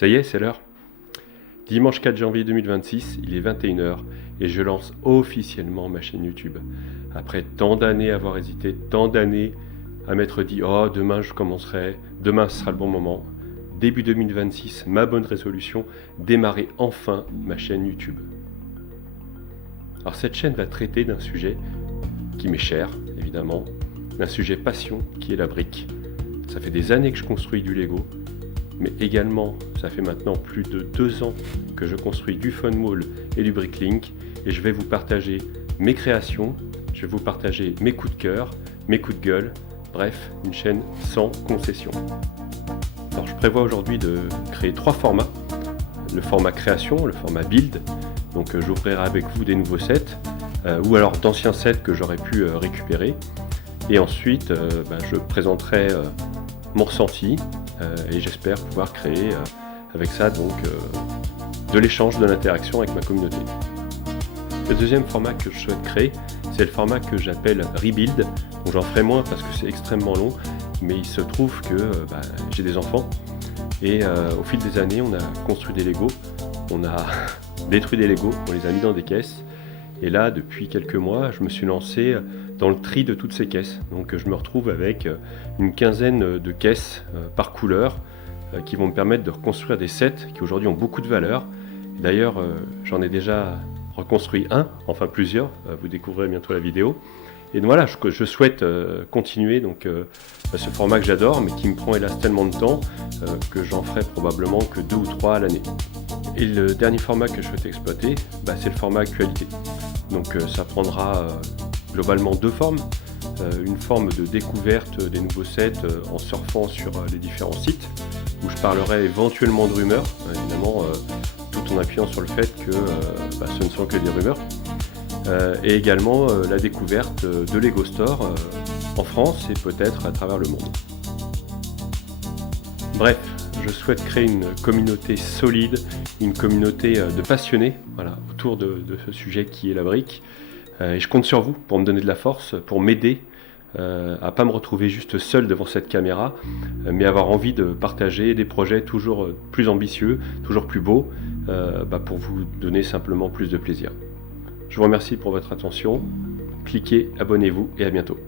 Ça y est, c'est l'heure. Dimanche 4 janvier 2026, il est 21 h et je lance officiellement ma chaîne YouTube. Après tant d'années à avoir hésité, tant d'années à m'être dit « Oh, demain je commencerai, demain ce sera le bon moment ». Début 2026, ma bonne résolution, démarrer enfin ma chaîne YouTube. Alors cette chaîne va traiter d'un sujet qui m'est cher, évidemment, d'un sujet passion qui est la brique. Ça fait des années que je construis du Lego, mais également, ça fait maintenant plus de 2 ans que je construis du foam wall et du Bricklink, et je vais vous partager mes créations, je vais vous partager mes coups de cœur, mes coups de gueule, bref, une chaîne sans concession. Alors je prévois aujourd'hui de créer 3 formats, le format création, le format build, donc j'ouvrirai avec vous des nouveaux sets, ou alors d'anciens sets que j'aurais pu récupérer, et ensuite je présenterai mon ressenti, et j'espère pouvoir créer avec ça donc de l'échange, de l'interaction avec ma communauté. Le deuxième format que je souhaite créer, c'est le format que j'appelle Rebuild. Donc j'en ferai moins parce que c'est extrêmement long, mais il se trouve que j'ai des enfants et au fil des années on a construit des Lego, on a détruit des Lego, on les a mis dans des caisses, et là depuis quelques mois je me suis lancé dans le tri de toutes ces caisses. Donc je me retrouve avec une quinzaine de caisses par couleur qui vont me permettre de reconstruire des sets qui aujourd'hui ont beaucoup de valeur. D'ailleurs j'en ai déjà reconstruit un, enfin plusieurs, vous découvrirez bientôt la vidéo. Et donc voilà, je souhaite continuer donc, ce format que j'adore mais qui me prend hélas tellement de temps que j'en ferai probablement que 2 ou 3 à l'année. Et le dernier format que je souhaite exploiter, c'est le format actualité. Donc ça prendra globalement 2 formes. Une forme de découverte des nouveaux sets en surfant sur les différents sites, où je parlerai éventuellement de rumeurs, évidemment tout en appuyant sur le fait que ce ne sont que des rumeurs. Et également la découverte de Lego Store en France et peut-être à travers le monde. Bref, je souhaite créer une communauté solide, une communauté de passionnés autour de ce sujet qui est la brique. Et je compte sur vous pour me donner de la force, pour m'aider à pas me retrouver juste seul devant cette caméra, mais avoir envie de partager des projets toujours plus ambitieux, toujours plus beaux, pour vous donner simplement plus de plaisir. Je vous remercie pour votre attention, cliquez, abonnez-vous et à bientôt.